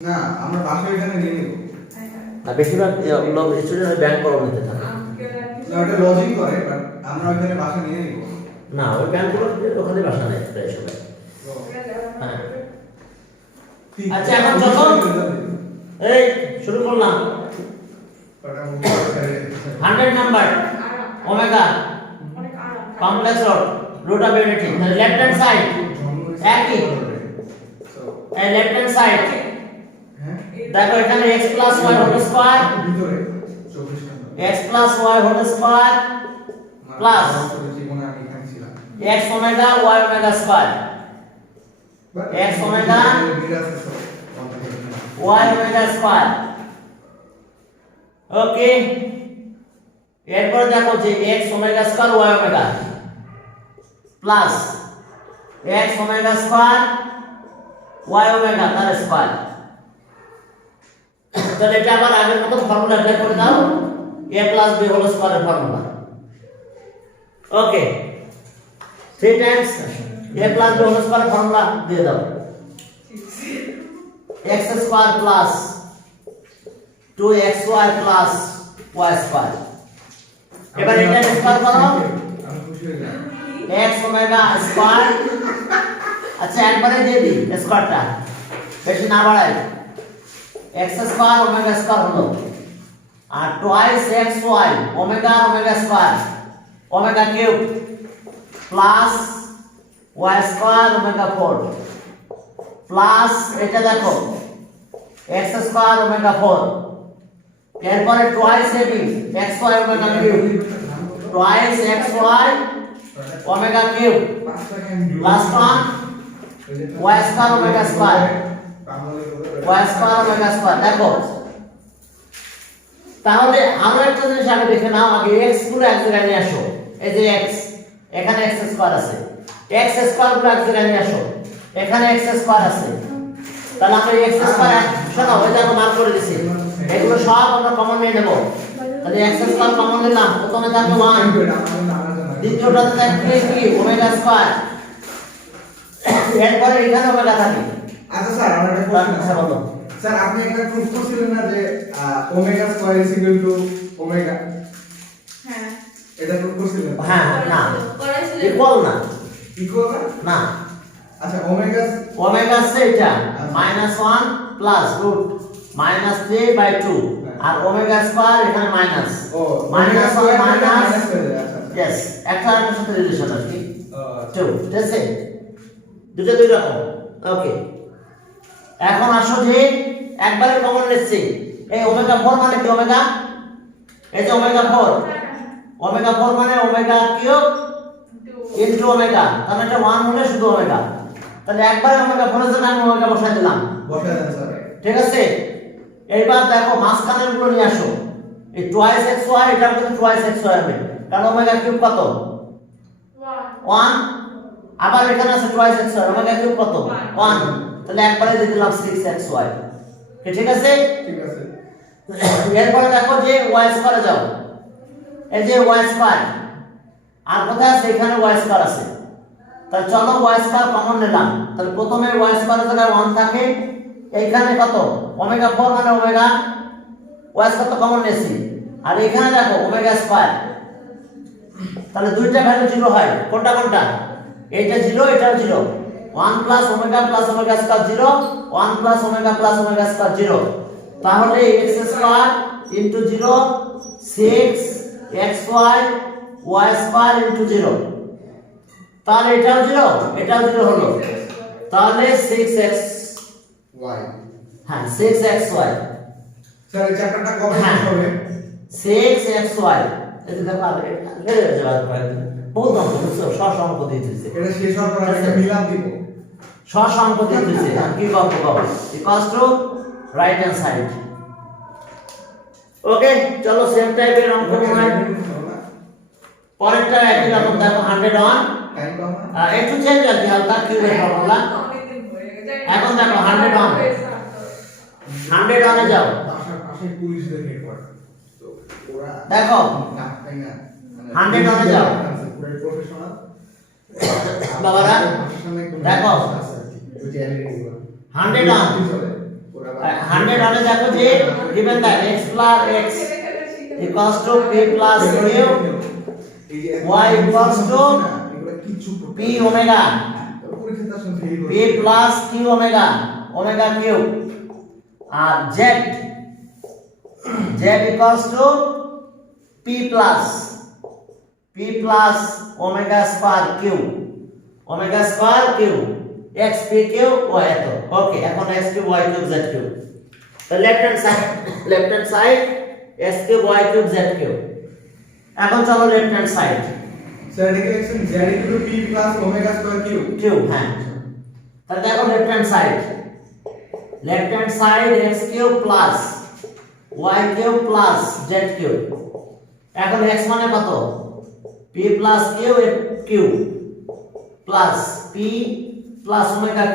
না আমরা বাসা এখানে নিয়ে নেব না বেশিরভাগ লোক স্টুডেন্ট ব্যাংক কলোনিতে থাকে না ওটা লজিং করে বাট আমরা ওখানে বাসা নিয়ে নেব না ওই ব্যাংকগুলো ওখানে বাসা নেই প্রায় সবাই হ্যাঁ আচ্ছা এখন চলো এই শুরু করলাম 100 number omega complex root of unity left hand side একই এই লেফট হ্যান্ড সাইড দেখো এখানে x y হোল স্কয়ার ভিতরে x y whole square plus x omega y omega square x omega y omega square okay এরপর দেখো যে x omega square y omega plus x omega square y omega তার square তাহলে এটা আবার আগের মতো ফর্মুলা অ্যাপ্লাই করে দাও a + b হোল স্কয়ারের formula okay 3 times a + b whole স্কয়ারের ফর্মুলা দিয়ে দাও x square plus 2xy plus y square এবার এটা স্কয়ার করো আমি খুশি হয়ে যাই x ওমেগা স্কয়ার আচ্ছা একবারে দিয়ে দিই স্কয়ারটা বেশি না বাড়াই x স্কয়ার ওমেগা স্কয়ার হলো আর twice xy omega omega square omega cube plus y square omega 4 plus এটা দেখো x স্কয়ার ওমেগা 4 এরপরে twice AB xy omega cube twice xy omega cube last one y square omega square y square omega square দেখো তাহলে আমরা একটা জিনিস আগে দেখে নাও আগে x গুলো এক জায়গায় নিয়ে আসো এই যে x এখানে x স্কয়ার আছে x স্কয়ার গুলো এক জায়গায় নিয়ে আসো এখানে x স্কয়ার আছে তাহলে আমরা x স্কয়ার শোনো ওই দেখো মার্ক করে দিছি এগুলো সব আমরা কমন নিয়ে নেব তাহলে x স্কয়ার কমন নিলাম প্রথমে থাকবে 1 দ্বিতীয়টাতে থাকবে কি ওমেগা স্কয়ার এরপরে এখানে ওমেগা থাকে আচ্ছা স্যার আমার একটা প্রশ্ন আছে বলো স্যার আপনি একটা প্রুফ করছিলেন না যে omega square is equal to omega হ্যাঁ এটা প্রুফ করছিলেন হ্যাঁ না করেছিলেন ইকুয়াল না ইকুয়াল না আচ্ছা ওমেগা ওমেগা আছে এটা -1 প্লাস রুট -3/2 আর ওমেগা স্কয়ার এখানে মাইনাস ও -1 মাইনাস আচ্ছা यस একটা আর সাথে রিলেশন আছে আচ্ছা 2 ঠিক আছে দুটো দুই রকম ওকে এখন আসো যে একবারে কমন নিচ্ছি এই ওমেগা 4 মানে কি ওমেগা এই যে ওমেগা 4 ওমেগা 4 মানে ওমেগা কিউব ইনটু ওমেগা তাহলে এটা 1 হলে শুধু ওমেগা তাহলে একবারে ওমেগা 4 এর জায়গায় আমি ওমেগা বসাই দিলাম বসায় দেন স্যার ঠিক আছে এইবার দেখো মাঝখানের গুলো নিয়ে আসো এই টুয়াইস xy এটা কিন্তু টুয়াইস xy হবে কারণ ওমেগা কিউব কত 1 আবার এখানে আছে টুয়াইস xy ওমেগা কিউব কত 1 তাহলে একবারে দিয়ে দিলাম 6xy ঠিক আছে ঠিক আছে এরপরে দেখো যে y স্কয়ারে যাও এই যে y স্কয়ার আর কোথায় আছে এখানে y স্কয়ার আছে তাহলে চলো y স্কয়ার কমন নিলাম তাহলে প্রথমে y স্কয়ারের জায়গায় 1 থাকে এইখানে কত ওমেগা 4 মানে ওমেগা y স্কয়ার তো কমন নিয়েছি আর এখানে দেখো ওমেগা স্কয়ার তাহলে দুইটা ভ্যালু 0 হয় কোনটা কোনটা এইটা 0 এটাও 0 1 plus omega square 0 1 plus omega square 0 তাহলে x square into 0 6xy y square into 0 তাহলে এটাও 0 এটাও 0 হলো তাহলে 6x ওয়াই হ্যাঁ 6xy স্যার এই চ্যাপ্টারটা কবে শেষ হবে 6xy এটা দেখো এটা যাবে বহুত অঙ্ক বুঝছো সসংখ্য দিয়ে দিয়েছে এটা শেষ হওয়ার পর আমি একটা মিলান দিব সসংখ্য দিয়ে দিয়েছে আর কি করব equals to right hand side ওকে চলো সেম টাইপের অঙ্ক বানাই পরেরটা একই রকম দেখো 100 অন টাইম পাও না একটু চেঞ্জ আছে হালকা কিউবের ফর্মুলা এখন দেখো 100 অন 100 অনে যাও আশা পুলিশদের হেডকোয়ার্টার তো ওরা দেখো না তাই না 100 অনে যাও প্রফেশনাল বাবারা দেখো 100 অন 100 হলে দেখো যে given that x plus x equals to p plus q এই যে Y equals to এগুলো কিছু p omega পরীক্ষাতে আসলে fail p plus q omega omega q আর z equals to p plus omega square q x p q y এত ওকে এখন x cube y cube z cube তো left hand side x cube y cube z cube এখন চলো left hand side sir এটা লিখছেন z p omega square q cube হ্যাঁ তাহলে দেখো left hand side x cube plus y cube plus z cube এখন x মানে কত p plus q cube plus p plus omega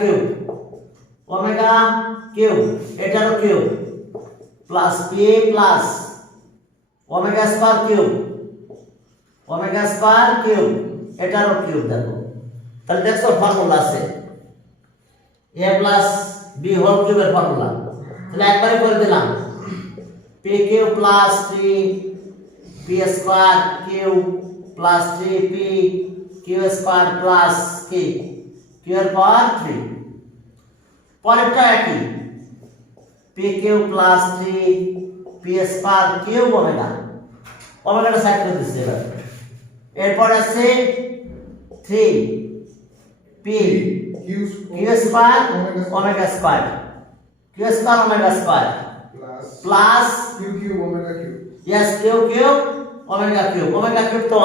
cube এটারও cube plus p plus omega square cube এটারও cube দেখো তাহলে দেখো ফর্মুলা আছে a প্লাস b হোল কিউবের ফর্মুলা তাহলে একবারে করে দিলাম p cube plus 3 p square cube plus 3p q square plus k q এর পাওয়ার 3 পরেরটা একই p cube plus 3 p square cube ওমেগাটা সাইড করে দিচ্ছি এবার এরপর আছে 3 p q square omega square plus q omega q yes q omega cube তো 1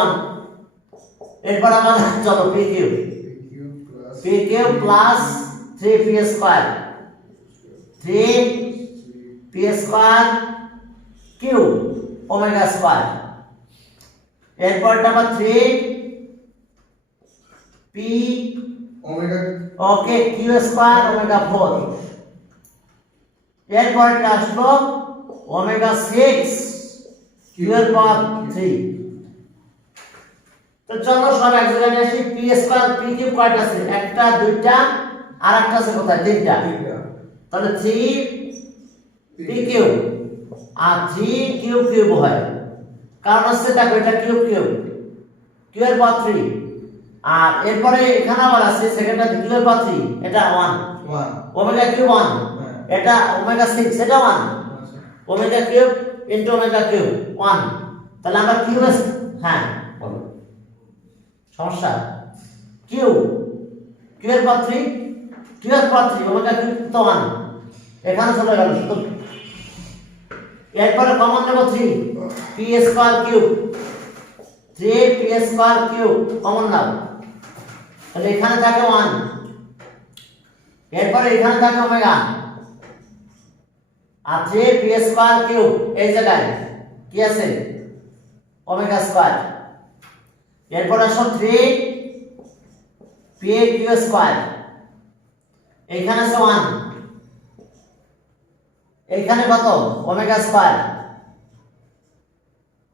এরপর আমরা চলো p cube plus 3p square cube omega square এরপরটা আবার 3p omega okay q square omega 4 এরপরটা আসলো ওমেগা 6 q এর পাওয়ার 3 তো চলো সব এক জায়গায় আসি p স্কয়ার p কিউব কয়টা আছে একটা দুইটা আর একটা আছে কোথায় তিনটা তাহলে 3 p কিউব আর 3 কিউব হয় কারণ আছে দেখো এটা কিউব q এর পাওয়ার 3 আর এরপরে এখানে আবার আছে সেকেন্ডটা q এর পাওয়ার 3 এটা 1 ওমেগা কিউব 1 এটা ওমেগা 6 এটা 1 omega cube into omega cube 1 তাহলে আমরা কিউব হ্যাঁ বলো সমস্যা কিউ এর পাওয়ার 3 ওমেগা কিউব তো 1 এখানে চলে গেল শুধু এরপরে কমন নেব 3 p square cube 3p square cube common নাও তাহলে এখানে থাকে 1 এরপরে এখানে থাকে ওমেগা আর 3p স্কয়ার কিউব এই জায়গায় কি আছে ওমেগা স্কয়ার এরপর আসো 3 p q স্কয়ার এখানে আছে 1 এইখানে কত ওমেগা স্কয়ার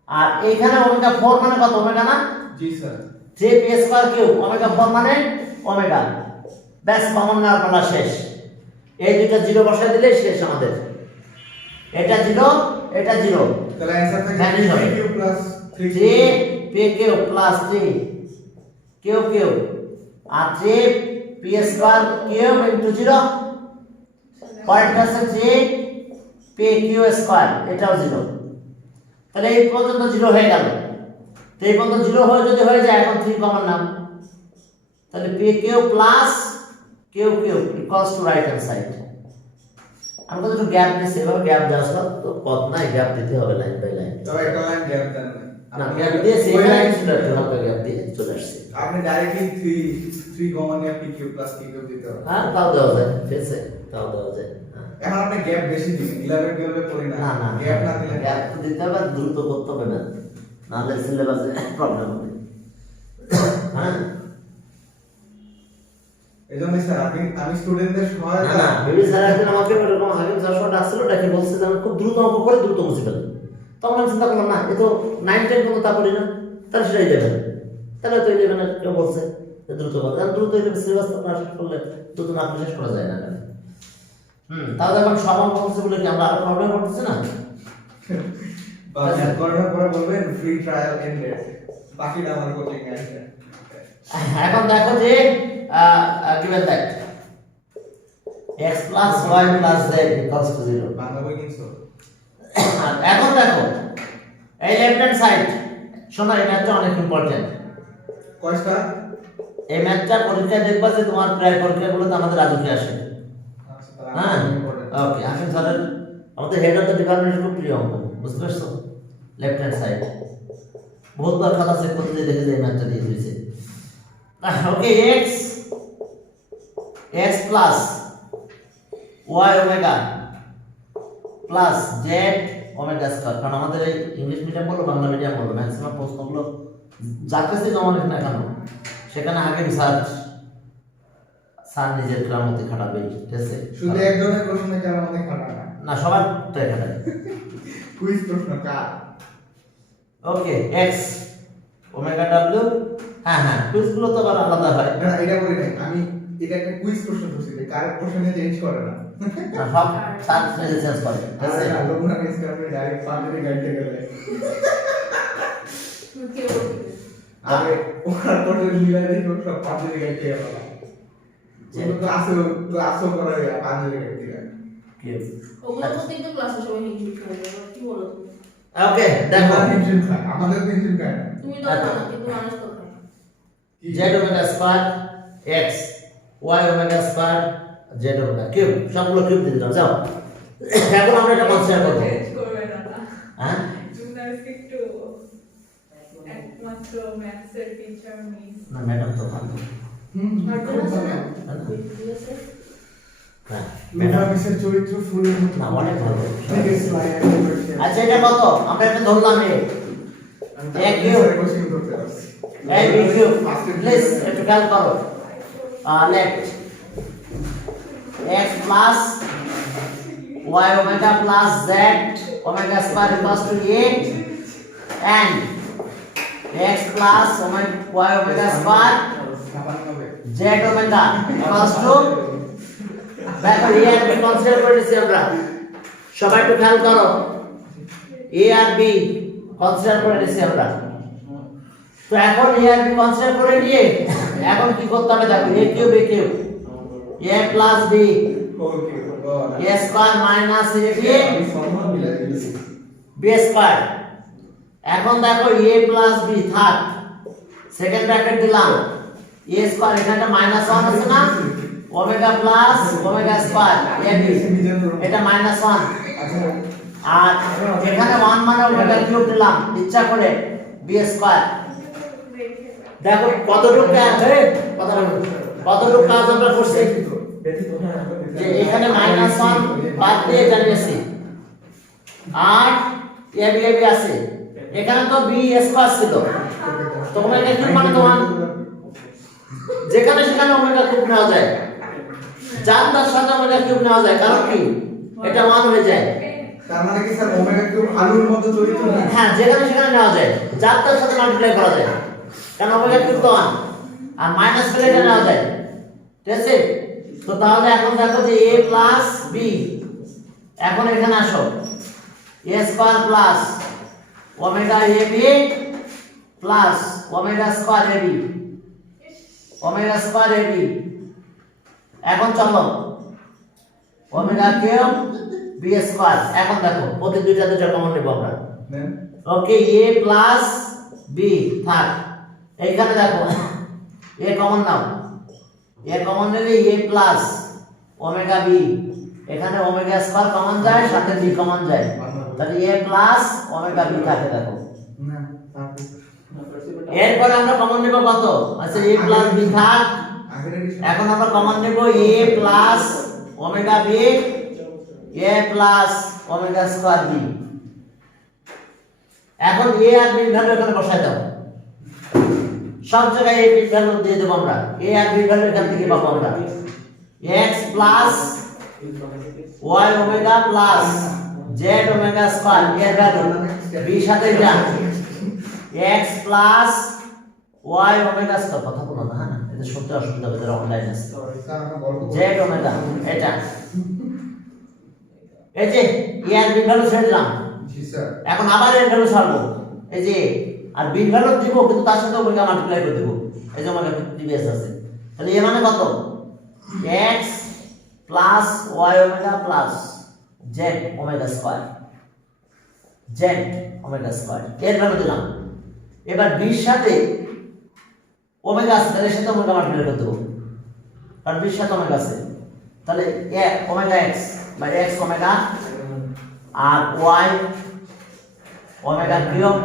আর এইখানে ওমেগা 4 মানে কত ওমেগা না জি sir 3p square cube omega 4 মানে ওমেগা ব্যাস কমন নেওয়ার পালা শেষ এই দুটো জিরো বসায় দিলে শেষ আমাদের এটা জিরো তাহলে आंसर থাকে p q plus 3 p cube plus 3 cube আর 3 p স্কয়ার কিউব ইনটু 0 পরেরটা আছে 3 p q স্কয়ার এটাও 0 তাহলে এই পর্যন্ত 0 হয়ে গেল তো এই পর্যন্ত 0 হয়ে যদি হয়ে যায় এখন 3 কমন নাও তাহলে p cube plus q cube equals to right hand side আমরা তো গ্যাপ দিছি এভাবে গ্যাপ দেওয়া সব তো পদ নাই গ্যাপ দিতে হবে লাইন বাই লাইন তবে একটা লাইন গ্যাপ দেন না গ্যাপ দিয়ে সেই লাইন ছিল তো গ্যাপ দিয়ে চলে আসছে আপনি ডাইরেক্টলি 3 কমন নিয়ে p q plus q cube দিতে হবে হ্যাঁ তাও দেওয়া যায় ঠিক আছে তাও দেওয়া যায় এখন আপনি গ্যাপ বেশি দিবেন 11 12 পড়ি না না গ্যাপ না দিলে গ্যাপ তো দিতে হবে দ্রুত করতে হবে না নাহলে সিলেবাসে প্রবলেম হবে হ্যাঁ এজন্য স্যার আমি স্টুডেন্টদের না সহায়তা না বিবি স্যার একদিন আমাকে এরকম হাকিম স্যার সহ ডাকছিল ডাকি বলছে যে আমি খুব দ্রুত অঙ্ক করে দ্রুত মুছে ফেলবো তখন আমি চিন্তা করলাম না এ তো 9 10 পর্যন্ত তা করি না তাহলে সেটাই দেবেন তাহলে তো 11 এর কেউ বলছে যে দ্রুত করতে দ্রুত সিলেবাস তো না শেষ করলে দ্রুত না শেষ করা যায় না তাহলে এখন সমান করতেছে বলে কি আমরা আরো প্রবলেম করতেছি না? বা করার পরে বলবেন ফ্রি ট্রায়াল এন্ডেড, বাকিটা আমার কোচিং এ আছে। এখন দেখো যে given that x plus y plus z equals to 0, Bangla বই কিনছো? এখন দেখো এই লেফট হ্যান্ড সাইড, শোনো এই ম্যাথটা অনেক ইম্পর্টেন্ট। কয়টা? এই ম্যাথটা পরীক্ষায় দেখবা যে তোমার প্রায় পরীক্ষাগুলোতে আমাদের রাজুকে আসে। আচ্ছা তাহলে হ্যাঁ ইম্পর্টেন্ট। ওকে, আসেন স্যারের আমাদের হেড অফ দ্য ডিপার্টমেন্টের খুব প্রিয় অঙ্ক, বুঝতে পারছো? লেফট হ্যান্ড সাইড বহুতবার খাতা চেক করতে গিয়ে দেখে যে এই ম্যাথটা দিয়ে দিয়েছে। ওকে, x plus y omega plus z omega square, কারণ আমাদের এই ইংলিশ মিডিয়াম বলো বাংলা মিডিয়াম বলো ম্যাক্সিমাম প্রশ্নগুলো যার কাছে জমা নেই না কেন সেখানে আগে স্যার নিজের গ্রামতে খাটাবেই, ঠিক আছে? শুধু একজনের প্রশ্ন কেন আমাদের খারাপ না? না সবারটাই খাটাবে। কুইজ প্রশ্ন কার? ওকে, x ওমেগা w, হ্যাঁ কুইজগুলো তো আবার আলাদা হয় না এটা বলি নাই, আমি এটা একটা কুইজ প্রশ্ন ধরছি যে কার প্রশ্নে চেঞ্জ করে না। না, সব স্যার নিজে চেঞ্জ করে, ঠিক আছে? আরে লোকনা মিস করে ডাইরেক্ট পাঁচের গাইড থেকে দেয়। কে বলবে? আরে ওনার প্রশ্ন মিলাই দেখো সব পাঁচের গাইড থেকে বলা। যেগুলো তো আসো করে পাঁচের গাইড থেকে। কি ওগুলো প্রত্যেকটা ক্লাসে সবাই হিন্দি করে কি বলো তুমি? ওকে দেখো টেনশন খায়, আমাদের টেনশন খায় না। তুমি তো আচ্ছা। জানো কিন্তু মানুষ তো খায়। z omega square x y omega square z omega cube, সবগুলো কিউব দিয়ে দিলাম। যাও এখন আমরা এটা কনসিডার করব। করবে না হ্যাঁ জিমনাস্টিক টু একমাত্র ম্যাথসের টিচার মিস না ম্যাডাম তো ভালো। আর তো আছে না? হ্যাঁ দিয়েছে। ম্যাডাম মিসের চরিত্র ফুলের মতো। না অনেক ভালো। নেক্সট স্লাইড আচ্ছা এটা কত? আমরা এটা ধরলাম এ এক কিউব কোশ্চেন করতে পারছি। এই বি কিউব, প্লিজ একটু খেয়াল করো। Left x plus y omega plus z omega square equals two 8 and x plus y omega square z omega equals to, দেখো a আর b কনসিডার করেছি আমরা, সবাই একটু খেয়াল করো। a আর b কনসিডার করে নিয়েছি আমরা। তো এখন a আর b কনসিডার করে নিয়ে এখন কি করতে হবে দেখো, a cube a plus b okay god a square minus ab আমি সম্মান মিলাই দিয়েছি। b square. এখন দেখো a প্লাস b থাক, সেকেন্ড ব্র্যাকেট দিলাম a স্কয়ার, এখানে মাইনাস 1 আছে না, omega plus omega square ab, এটা মাইনাস 1, আচ্ছা আর এখানে 1 মানে ওমেগা কিউব দিলাম ইচ্ছা করে b স্কয়ার। দেখো কতটুকু কাজ আমরা করছি, যে এখানে মাইনাস 1 বাদ দিয়ে জানিয়েছি, আর ab আছে, এখানে তো b স্কয়ার ছিল, তো ওমেগা কিউব মানে তো 1, যেখানে সেখানে ওমেগা কিউব নেওয়া যায়, যার তার সাথে ওমেগা কিউব নেওয়া যায়, কারণ কি এটা 1 হয়ে যায়। তার মানে কি স্যার ওমেগা কিউব আলুর মতো চরিত্র না? হ্যাঁ যেখানে সেখানে নেওয়া যায়, যার তার সাথে মাল্টিপ্লাই করা যায়, কারণ ওমেগা কিউব তো 1 আর মাইনাস ফেলে এটা নেওয়া যায়, ঠিক আছে? তো তাহলে এখন দেখো যে a প্লাস b, এখন এখানে আসো a square plus omega ab plus omega square ab, omega square ab। এখন চলো ওমেগা কিউব b স্কয়ার, এখন দেখো প্রতি দুইটা কমন নেব আমরা। নেন ওকে, a প্লাস b থাক, এইখানে দেখো a common now, a common নিলে a প্লাস ওমেগা b, এখানে ওমেগা স্কয়ার কমন যায়, সাথে b কমন যায়, তাহলে a প্লাস ওমেগা b থাকে। দেখো না তারপর এরপরে আমরা কমন নেব কত, আচ্ছা a প্লাস b থাক, আগের কি এখন আমরা কমন নেব a plus omega b, a plus omega square b। এখন a আর b ভ্যালু এখানে বসাই দাও, সব জায়গায় a b ভ্যালু দিয়ে দেব আমরা, a আর b ভ্যালু এখান থেকে পাবো আমরা, x plus y omega plus z omega square এর ভ্যালু b সাথে যা x plus y omega square, কথা বলো না হ্যাঁ, এটা সত্যি অসুবিধা হবে যারা অনলাইন আছে, স্যার আমরা গল্প z ওমেগা এটা এই যে এ আর বি ভ্যালু ছেড়ে দিলাম, জি স্যার। এখন আবার এর ভ্যালু ছাড়বো, এই যে আর বি ভ্যালু দিব কিন্তু তার সাথে ওমেগা মাল্টিপ্লাই করে দেব, এই যে ওমেগা প্রিভিয়াস আছে, তাহলে এর মানে কত x plus y omega plus z omega square, z omega square এর ভ্যালু দিলাম। এবার b এর সাথে ওমেগা আছে, তাহলে এর সাথে ওমেগা মাল্টিপ্লাই করে দেব, কারণ b এর সাথে ওমেগা আছে, তাহলে omega x by x omega আর y ওমেগা কিউব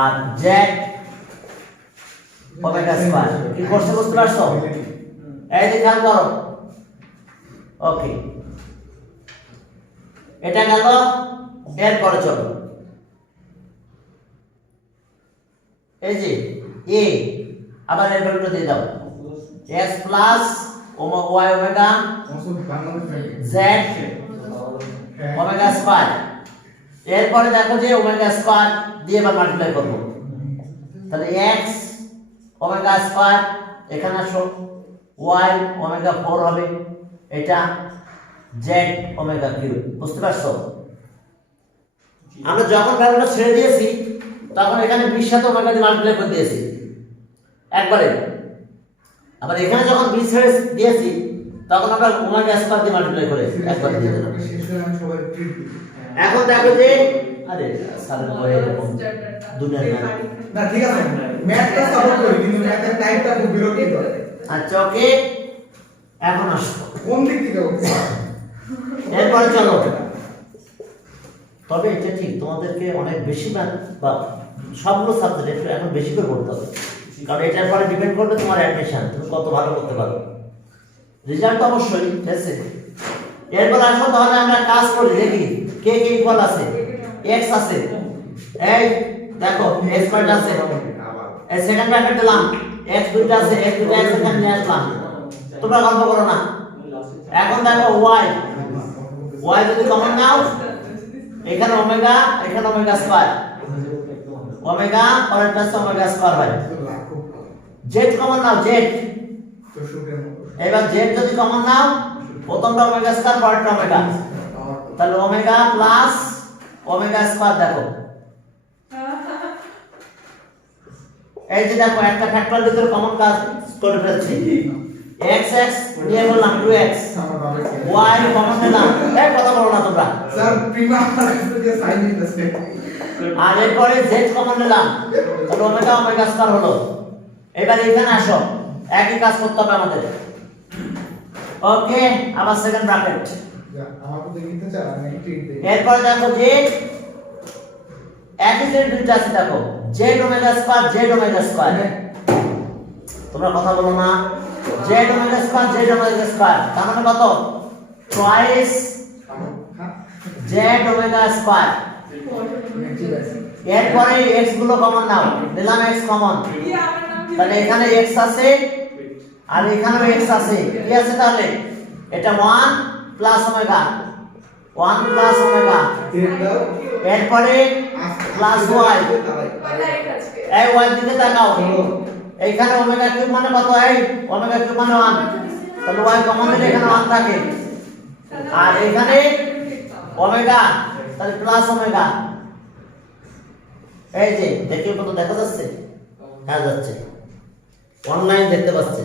আর z ওমেগা স্কয়ার। কি করছে বুঝতে পারছো? এই যে খেয়াল করো, ওকে এটা গেল। এরপরে চলো এই যে a আবার এর ভ্যালুটা দিয়ে দাও, x plus y omega z omega square. এরপরে দেখো যে ওমেগা স্কয়ার দিয়ে এবার মাল্টিপ্লাই করব, তাহলে x ওমেগা স্কয়ার এখানে আসো, y ওমেগা 4 হবে, এটা z ওমেগা কিউব। বুঝতে পারছো? আমরা যখন ভ্যালুটা ছেড়ে দিয়েছি তখন এখানে 20 সাথে ওমেগা দিয়ে মাল্টিপ্লাই করে দিয়েছি একবারে, আবার এখানে যখন 20 ছেড়ে দিয়েছি তখন আমরা ওমেগা স্কয়ার দিয়ে মাল্টিপ্লাই করে একবার দিয়ে দিলাম। এখন দেখো যে আরে সালের পরে এরকম দুনিয়ার না ঠিক আছে, ম্যাথটা সাপোর্ট করি কিন্তু ম্যাথের টাইপটা খুব বিরক্তিকর। আচ্ছা ওকে, এখন আসো কোন দিক থেকে উঠছে? এরপরে চলো। তবে এটা ঠিক তোমাদেরকে অনেক বেশি বা সবগুলো সাবজেক্ট একটু এখন বেশি করে পড়তে হবে, কারণ এটার পরে ডিপেন্ড করবে তোমার অ্যাডমিশন, তুমি কত ভালো করতে পারো, রেজাল্ট তো অবশ্যই। ঠিক আছে, এরপর আসো তাহলে আমরা কাজ করি, দেখি কে কে ইকুয়াল আছে। x আছে, এই দেখো x পার্ট আছে, এই সেকেন্ড ব্র্যাকেট দিলাম, x দুটো আছে, x দুটো x এখানে নিয়ে আসলাম, তোমরা গল্প করো না। এখন দেখো y যদি কমন নাও, এখানে ওমেগা এখানে ওমেগা স্কয়ার, ওমেগা পরেরটা আছে ওমেগা স্কয়ার হয়। z কমন নাও, z এবার z যদি কমন নাও, প্রথমটা ওমেগা স্কয়ার পরেরটা ওমেগা, তাহলে ওমেগা প্লাস ওমেগা স্কয়ার। দেখো এই যে দেখো একটা ফ্যাক্টরের ভিতরে কমন কাজ করে ফেলছি, x x নিয়ে বললাম 2x, y কমন নিলাম, এই কথা বলো না তোমরা স্যার প্রিমা দিয়ে সাইন দিতেছে। আর এরপরে z কমন নিলাম, তাহলে ওমেগা ওমেগা স্কয়ার হলো। এবার এখানে আসো, একই কাজ করতে হবে আমাদের। ওকে, আবার সেকেন্ড ব্র্যাকেট। আমাকে দেখিতে চাই আমি ঠিক দেই। এরপরে দেখো যে একই সেট দুটো আছে, দেখো z omega square z omega square, তোমরা কথা বলো না, z omega square z omega square, তার মানে কত টুয়াইস z ওমেগা স্কয়ার। এরপরে x গুলো কমন নাও, নিলাম x কমন, তাহলে এখানে x আছে আর এখানেও x আছে, কি আছে তাহলে এটা 1 প্লাস ওমেগা, 1 প্লাস ওমেগা, এরপরে প্লাস y, এই y দিকে তাকাও, এইখানে ওমেগা কিউব মানে কত, এই ওমেগা কিউব মানে 1, তাহলে y কমন দিলে এখানে 1 থাকে, আর এখানে ওমেগা তাহলে প্লাস ওমেগা। এই যে দেখো কত দেখা যাচ্ছে, দেখা যাচ্ছে অনলাইন দেখতে পাচ্ছে,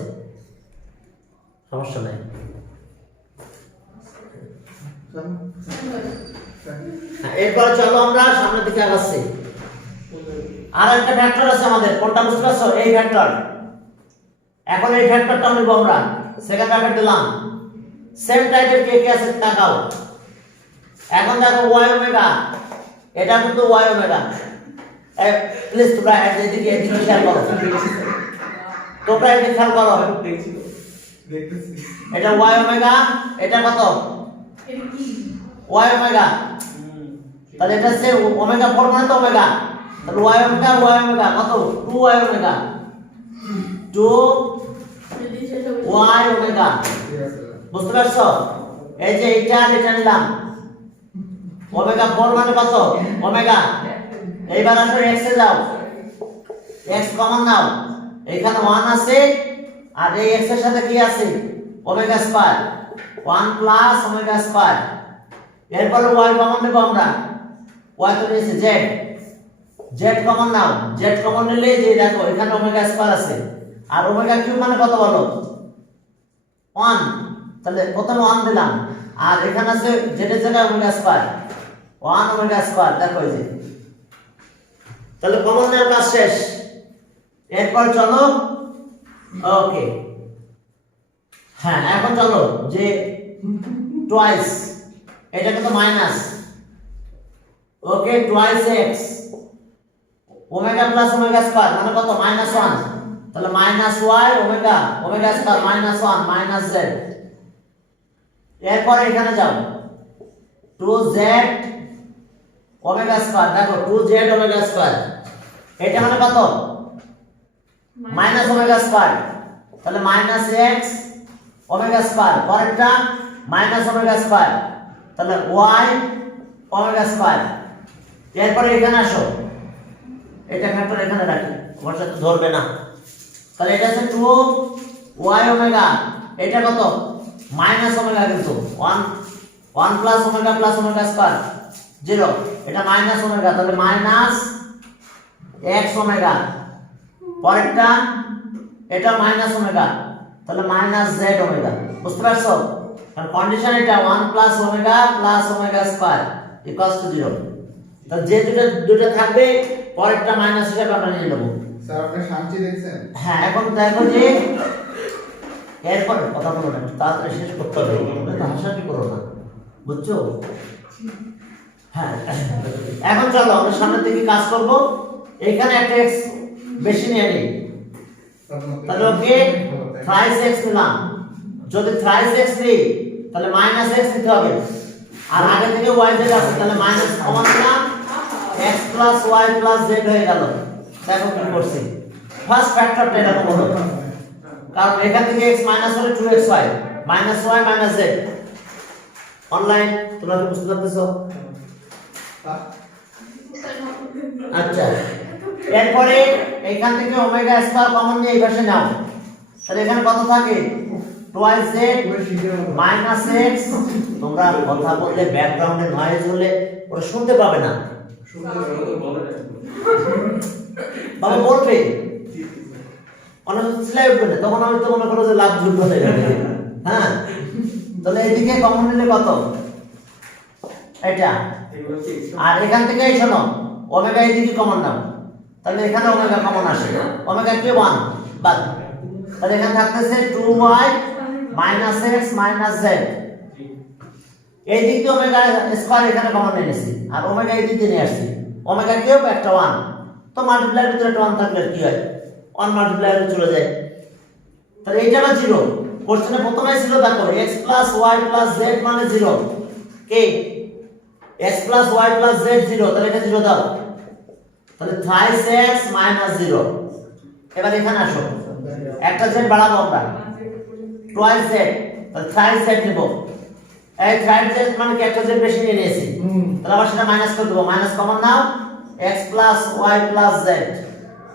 সমস্যা নাই। এরপরে চলো আমরা সামনের দিকে আগাচ্ছি। আর একটা ফ্যাক্টর আছে আমাদের, কোনটা বুঝতে পারছো? এই ফ্যাক্টর। এখন এই ফ্যাক্টরটা নিব আমরা, সেকেন্ড ব্র্যাকেট দিলাম, সেম টাইপের কে কে আছে তাকাও। এখন দেখো y ওমেগা, এটা কিন্তু y ওমেগা, প্লিজ তোমরা এদিকে খেয়াল করো, তোমরা এদিকে খেয়াল করো, দেখতেছি এটা y ওমেগা, এটা কত y ওমেগা, তাহলে এটা সে ওমেগা 4 মানে তো ওমেগা, তাহলে y ওমেগা কত 2y ওমেগা, 2y ওমেগা। ঠিক আছে বুঝতে পারছো? এই যে এটা আর এটা নিলাম, ওমেগা 4 মানে কত ওমেগা। এইবার আসলে x এ যাও, x কমন নাও, এখানে 1 আছে আর এই x এর সাথে কি আছে omega square, 1 plus omega square, এরপরে y কমন নেব আমরা, y তো নিয়েছি z, z কমন নাও, z কমন নিলে যে দেখো এখানে ওমেগা স্কয়ার আছে, আর ওমেগা কিউব মানে কত বলো 1, তাহলে প্রথমে 1 দিলাম, আর এখানে আছে z এর জায়গায় ওমেগা স্কয়ার 1 ওমেগা স্কয়ার, দেখো এই যে, তাহলে কমন নেওয়ার কাজ শেষ। এরপর চলো ওকে, হ্যাঁ এখন চলো যে টুয়াইস, এটা কিন্তু minus, okay twice x omega plus omega square মানে কত -1, তাহলে -y omega omega square -1 minus z। এরপর এখানে যাও 2z ওমেগা স্কয়ার, দেখো 2z ওমেগা স্কয়ার, এটা মানে কত মাইনাস ওমেগা স্কয়ার, তাহলে -x ওমেগা স্কয়ার, পরেরটা মাইনাস ওমেগা স্কয়ার, তাহলে y ওমেগা স্কয়ার। এরপরে এখানে আসো, এটা ফ্যাক্টর এখানে রাখি, তোমার সাথে ধরবে না, তাহলে এটা হচ্ছে 2y ওমেগা, এটা কত মাইনাস ওমেগা, কিন্তু 1 প্লাস ওমেগা স্কয়ার 0, এটা মাইনাস ওমেগা, তাহলে মাইনাস x ওমেগা, পরেরটা এটা মাইনাস ওমেগা, তাহলে মাইনাস z ওমেগা। বুঝতে পারছো, কারণ কন্ডিশন এটা 1 plus omega square equals to 0, তাহলে যে দুটো থাকবে পরেরটা মাইনাস হিসেবে আমরা নিয়ে নেব। স্যার আপনি শান্তি দেখছেন? হ্যাঁ এখন দেখো যে এরপর কথা বলো না, তাড়াতাড়ি শেষ করতে হবে, তো হাসাহাসি করো না, বুঝছো? হ্যাঁ এখন চলো আমরা সামনের দিকে কাজ করব, এখানে একটা x বেশি নিয়ে নিই, তাহলে ওকে থ্রাইস x নিলাম, যদি থ্রাইস x নিই তাহলে মাইনাস x নিতে হবে, আর আগে থেকে y z আছে, তাহলে মাইনাস কমন নিলাম, x plus y plus z হয়ে গেল। দেখো কি করছি, ফার্স্ট ফ্যাক্টরটা এরকম হলো, কারণ এখান থেকে x মাইনাস হলে 2xy minus y minus z। Online তোমরা কি বুঝতে পারতেছো? আচ্ছা এরপরে এখান থেকে ওমেগা স্কয়ার কমন নিয়ে এই পাশে নাও, তাহলে এখানে কত থাকে 2z মাইনাস x। তোমরা কথা বললে ব্যাকগ্রাউন্ডে নয়েজ হলে ওরা শুনতে পাবে না, বাবা বলবে অনেক সিলাই উঠবে না, তখন আমি তো মনে করো যে লাভ যুদ্ধ হয়ে যাবে। হ্যাঁ তাহলে এদিকে কমন নিলে কত এটা, আর এখান থেকে শোনো ওমেগা এদিকে কমন নাও, তাহলে এখানে ওমেগা কমন আসে, ওমেগা কি 1 বাদ, তাহলে এখানে থাকতেছে 2y minus x minus z, এই দিকে ওমেগা স্কয়ার এখানে কমন নিয়ে নিয়েছি, আর ওমেগা এই দিকে নিয়ে আসছি, ওমেগা কিউব একটা 1, তো মাল্টিপ্লাইয়ের ভিতরে একটা 1 থাকলে কি হয় 1 মাল্টিপ্লাইয়ারে চলে যায়, তাহলে এইটা না 0, কোশ্চেনে প্রথমেই ছিল দেখো x plus y plus z মানে 0, কে x plus y plus z 0, তাহলে এটা 0 দাও, তাহলে থ্রাইস x মাইনাস 0। এবার এখানে আসো, একটা z বাড়াবো আমরা টুয়াইস z, তাহলে থ্রাইস z নেব, এই থ্রাইস z মানে কি একটা z বেশি নিয়ে নিয়েছি, তাহলে আবার সেটা মাইনাস করে দেব, মাইনাস কমন নাও x plus y plus z,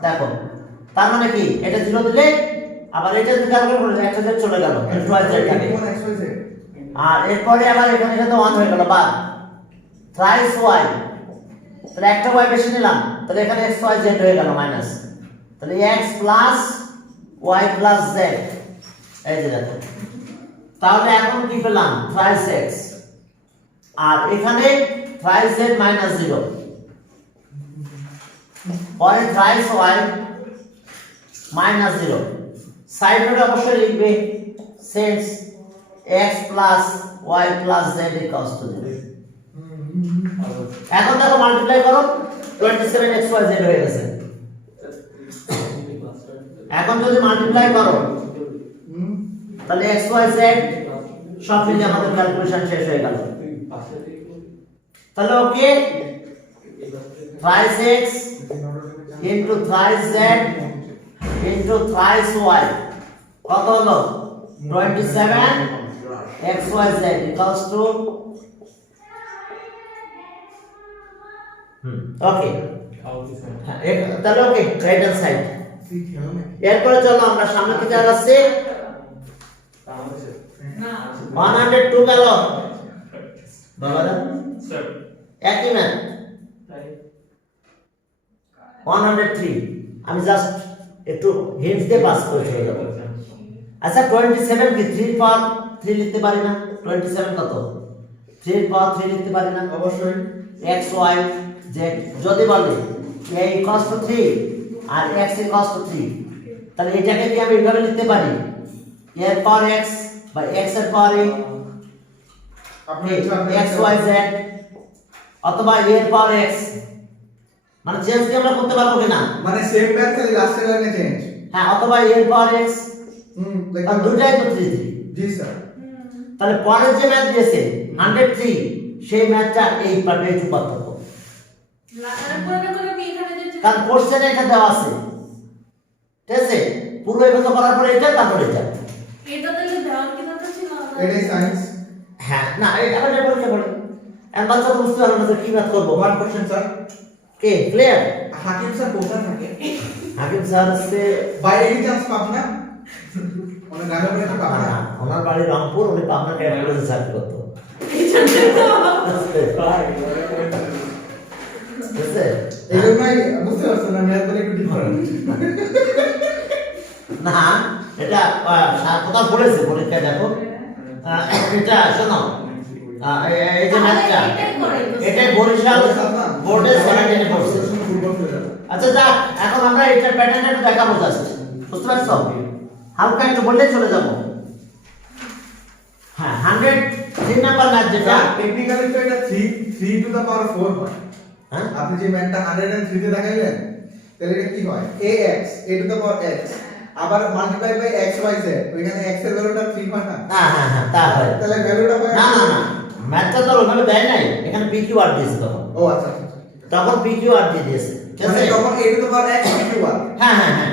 দেখো তার মানে কি এটা 0 দিলে আবার এটা যদি ক্যালকুলেট করে একটা z চলে গেল, এটা টুয়াইস z থাকে, আর এরপরে আবার এখানে এটা তো 1 হয়ে গেল, বাদ থ্রাইস y, তাহলে একটা y বেশি নিলাম, তাহলে এখানে x y z হয়ে গেল মাইনাস, তাহলে x plus y plus z, এই যে দেখো, তাহলে এখন কি পেলাম থ্রাইস x, আর এখানে থ্রাইস z মাইনাস 0, পরে থ্রাইস y মাইনাস 0, সাইড নোটে অবশ্যই লিখবে since x plus y plus z equals to 0। এখন দেখো মাল্টিপ্লাই করো 27xyz হয়ে গেছে, এখন যদি মাল্টিপ্লাই করো তাহলে xyz সব মিলে আমাদের ক্যালকুলেশন শেষ হয়ে গেল, তাহলে ওকে thrice x into thrice z into thrice y কত হলো 27 xyz equals to ওকে, তাহলে ওকে রাইট হ্যান্ড সাইড। এরপরে চলো আমরা সামনে দিকে আগাচ্ছি, 102 গেল, বাবারা স্যার একই ম্যাথ তাই 103 আমি জাস্ট একটু হিন্টস দিয়ে পাস করে চলে যাব আচ্ছা 27 কি 3 পাওয়ার 3 লিখতে পারি না 27 কত 3 পাওয়ার 3 লিখতে পারি না অবশ্যই x y z যদি বলে a equals to 3 R x equals to 3 তাহলে এটাকে কি আমি এইভাবে লিখতে পারি a এর পাওয়ার x বা x এর পাওয়ার a আপনার x y z অথবা a এর পাওয়ার x মানে চেঞ্জ কি আমরা করতে পারবো কিনা মানে সেম ম্যাথ খালি লাস্টের লাইনে চেঞ্জ হ্যাঁ অথবা a এর পাওয়ার x আর দুটাই তো 3 3 জি স্যার তাহলে পরের যে ম্যাথ দিয়েছে 103 সেই ম্যাথটা এই পার্টে একটু পার্থক্য লাগানোর পরে করে আমি এখানে যে কারণ কোশ্চেনে এটা দেওয়া আছে ঠিক আছে পুরো এভাবে করার পরে এটা তারপর এটা এটা দিলে দেওয়ার কি দরকার ছিল এটাই সায়েন্স হ্যাঁ না এটা আবার পরীক্ষা পড়ে এমন বাচ্চা তো বুঝতে পারবে না যে কি ম্যাথ করবো ওয়ান কোশ্চেন স্যার কে ক্লিয়ার হাকিম স্যার কোথায় থাকে হাকিম স্যার হচ্ছে বাইরে কি চান্স পাবনা মানে গানে বাড়ি তো পাবনা ওনার বাড়ি রংপুর উনি পাবনা ক্যাডেট কলেজে চাকরি করতো বুঝছে এই জন্যই বুঝতে পারছেন না ম্যাথ বলে একটু ডিফারেন্ট না এটা কোথাও পড়েছে পরীক্ষায় দেখো এটা শোনো এই যে ম্যাথটা এটা বরিশাল বোর্ডে 17 এ পড়ছে আচ্ছা যাক এখন আমরা এটার প্যাটার্নটা একটু দেখাবো জাস্ট বুঝতে পারছো হালকা একটু বললে চলে যাব হ্যাঁ 103 নাম্বার ম্যাথ যেটা টেকনিক্যালি তো এটা 3 টু দা পাওয়ার 4 হয় হ্যাঁ আপনি যে ম্যাথটা 103 তে দেখাইলেন তাহলে এটা কি হয় ax a to the power x আবার multiply by x y z ওইখানে x এর ভ্যালুটা 3 হয় না হ্যাঁ হ্যাঁ হ্যাঁ তা হয় তাহলে ভ্যালুটা হয় না না না ম্যাথটা তো ওইভাবে দেয় নাই এখানে pq আর দিয়েছে তখন ও আচ্ছা আচ্ছা তখন pq আর দিয়ে দিয়েছে ঠিক মানে আছে তখন a to the power x pq আর হ্যাঁ হ্যাঁ হ্যাঁ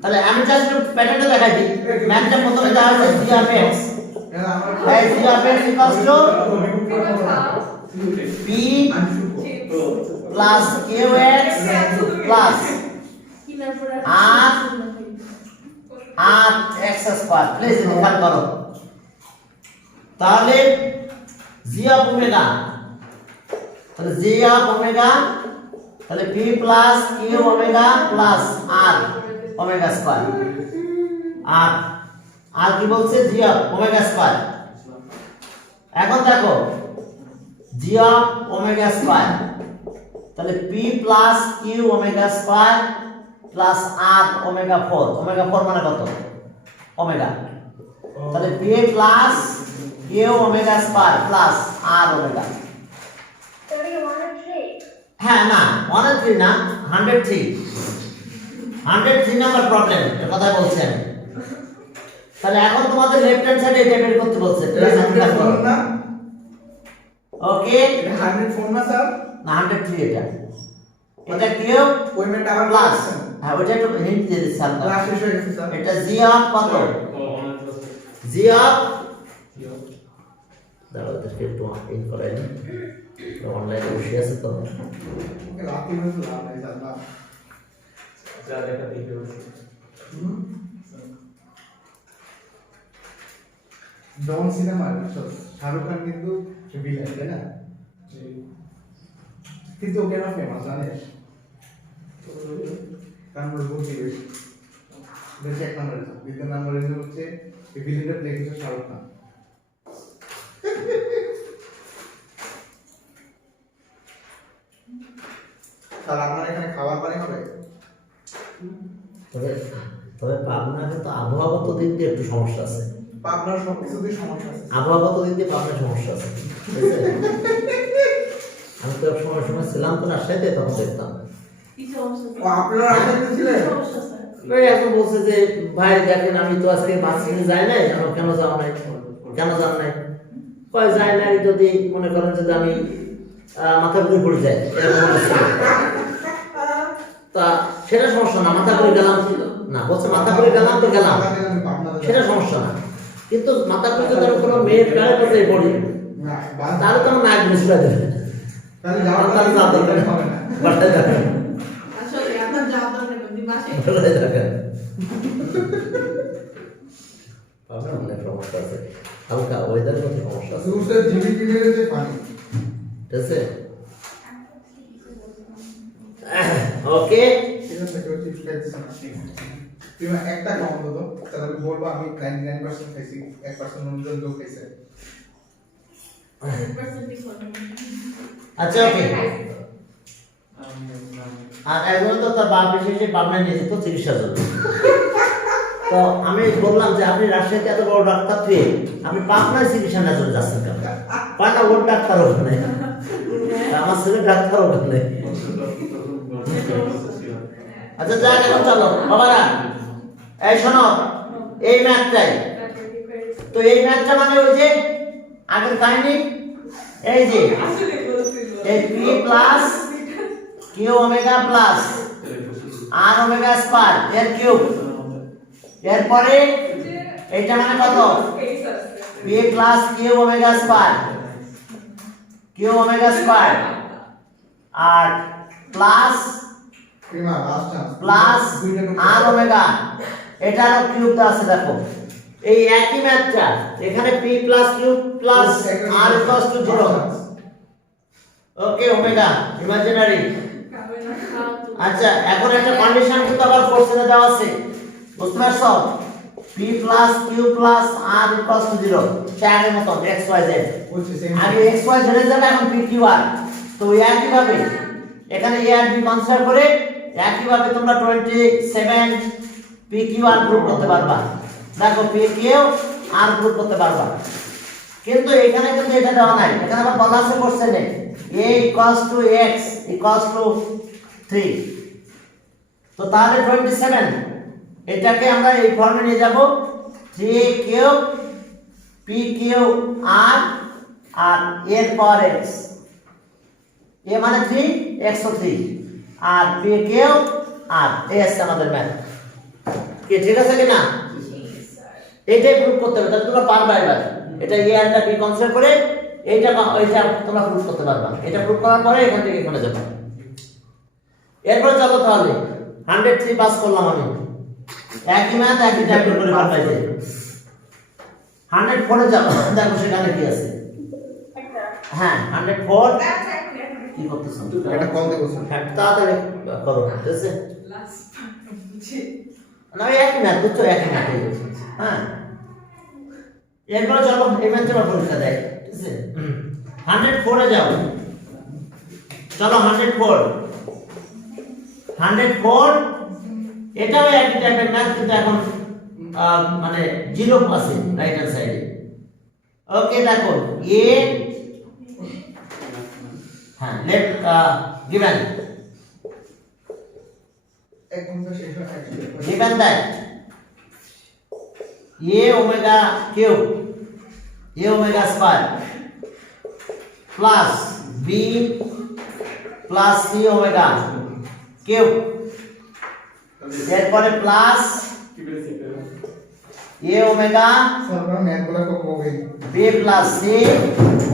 তাহলে আমি জাস্ট প্যাটার্নটা দেখাই দিই ম্যাথটা প্রথমে দেওয়া আছে g of x এটা আমার এই g of x equals to p plus qx plus কিনার পরে আর x স্কয়ার প্লিজ খেয়াল করো তাহলে g of ওমেগা তাহলে g of ওমেগা তাহলে p plus q omega plus r omega square আর কি বলছে g of ওমেগা স্কয়ার এখন দেখো g of ওমেগা স্কয়ার তাহলে p plus q omega square plus r omega 4 omega 4 মানে কত ওমেগা তাহলে p plus q omega square plus r omega হ্যাঁ না 103 না 103 নাম্বার প্রবলেম এর কথা বলছি আমি তাহলে এখন তোমাদের লেফট হ্যান্ড সাইডে এটা বের করতে বলছে না ওকে এটা 104 না স্যার না 103 এটা এটা কিউব ওই ম্যাথটা আবার প্লাস হ্যাঁ ওটা একটু হিন্ট দিয়ে দিচ্ছি আমরা ক্লাস শেষ হয়ে গেছে স্যার এটা জি অফ কত জি অফ দাঁড়াও এদেরকে একটু ইন করাই নি অনলাইনে বসে আছে তো রাতে হচ্ছে লাভ নাই স্যার না যা দেখা দেখে ডন সিনেমা শাহরুখ খান কিন্তু ভিলেন তাই না কিন্তু ওকে না ফেমাস জানিস কারণ ওর বুদ্ধি বেশি বেশি এক নম্বর দ্বিতীয় নম্বর হচ্ছে এই ভিলেনটা প্লে করছে শাহরুখ খান স্যার আপনার এখানে খাবার পানি হবে তবে তবে পাবনাতে তো আবহাওয়াগত দিক দিয়ে একটু সমস্যা আছে আপনার সব কিছুতেই সমস্যা আছে আবহাওয়াগত দিক দিয়ে পাবনার সমস্যা আছে বুঝছেন? আমি তো এক সময় ছিলাম তো রাজশাহীতে তখন দেখতাম কি সমস্যা ও আপনারা আসলে ছিলেন সমস্যা স্যার ওই এখন বলছে যে ভাই দেখেন আমি তো আজকে মাছ কিনে যাই নাই কেন যাও নাই কেন যাও নাই কয় যাই নাই যদি মনে করেন যদি আমি মাথা ঘুরে পড়ে যাই এরকম মনে ছিল। তা সেটা সমস্যা না মাথা ঘুরে গেলাম না বলছে মাথা ঘুরে গেলাম তো গেলাম সেটা সমস্যা না কিন্তু মাথা ঘুরে যদি আমি কোনো মেয়ের গায়ে বসে পড়ি তাহলে তো আমার নাক মুছড়া দেবে তাহলে যাওয়ার তাহলে যাওয়ার দরকার হবে না বাড়তে যাবে আসলে আপনার যাওয়া দরকার নেই মাসে বাড়তে যাবে পাবনা অনেক সমস্যা আছে হালকা ওয়েদার মধ্যে সমস্যা আছে দুসরা জিবি কিনে যে পানি ঠিক আছে ওকে ঠিক আছে কেউ চিপস খাইতেছে না তুমি একটা খাও তো তাহলে আমি বলবো আমি 99% খাইছি 1% অনুযায়ী লোক খাইছে 100% ঠিক হবে। আচ্ছা ওকে আর এখন তো তার বাপ এসে পাবনা নিয়ে যেত চিকিৎসার জন্য তো আমি বললাম যে আপনি রাজশাহীতে এত বড় ডাক্তার তুই আপনি পাবনায় চিকিৎসা নেওয়ার জন্য যাচ্ছেন কেন পাবনা ওর ডাক্তার ওখানে আমার ছেলে ডাক্তার ওখানে আচ্ছা যাক এখন চলো বাবারা এই শোনো এই ম্যাথটাই তো এই ম্যাথটা মানে ওই যে আগের কাহিনী এই যে আসলে বলছিল এই p plus q omega plus r omega square এর কিউব এরপরে এটা মানে কত স্পেস আছে p plus q omega square q omega square আর প্লাস প্রিমা last chance plus r omega এটারও কিউব দেওয়া আছে দেখো এই একই ম্যাথটা এখানে p plus q plus r equals to 0 okay omega imaginary খাবে না খাও তো। আচ্ছা এখন একটা কন্ডিশন কিন্তু আবার কোশ্চেনে দেওয়া আছে বুঝতে পারছো p plus q plus r equals to 0 ট্যাগের মতো x y z বলছি সেম আগে x y z এর জায়গায় এখন p q r তো একই ভাবে এখানে a আর b কনসিডার করে একই ভাবে তোমরা 27 p q r গ্রুপ করতে পারবা দেখো p q r গ্রুপ করতে পারবা কিন্তু এখানে কিন্তু এটা দেওয়া নাই এখানে আবার বলা আছে কোশ্চেনে a equals to x equals to 3 তো তাহলে 27 এটাকে আমরা এই ফর্মে নিয়ে যাব 3 কিউব p কিউব r আর এর পাওয়ার x a মানে 3 x ও 3 আর p কিউব r এই আছে আমাদের ম্যাথ কি ঠিক আছে কি না এইটাই প্রুফ করতে হবে তাহলে তোমরা পারবে এবার এটা a আর b কনসিডার করে এইটা তোমরা প্রুফ করতে পারবা এটা প্রুফ করার পরে এখান থেকে এখানে যাবে এরপর চলো তাহলে 103 পাস করলাম আমি একই ম্যাথ একই টাইপের করে পাঠাইছে 104 এ যাবো দেখো সেখানে কি আছে হ্যাঁ 104 কি করতেছ এটা কল দেবো স্যার হ্যাঁ তাড়াতাড়ি করো ঠিক আছে লাস্ট বুঝি না ওই একই ম্যাথ বুঝছো একই ম্যাথ হ্যাঁ এরপর চলো এই ম্যাথটা পরীক্ষা দেয় ঠিক আছে 104 এ যাও চলো 104 এটাও একই টাইপের ম্যাথ কিন্তু এখন মানে জিরো আছে রাইট হ্যান্ড সাইডে ওকে দেখো এ হ্যাঁ লেফট গিভেন একদম তো শেষ হয় given that a omega cube a omega square plus b plus c omega cube এরপরে প্লাস a omega স্যার আমরা ম্যাথ গুলো করব ওই b plus c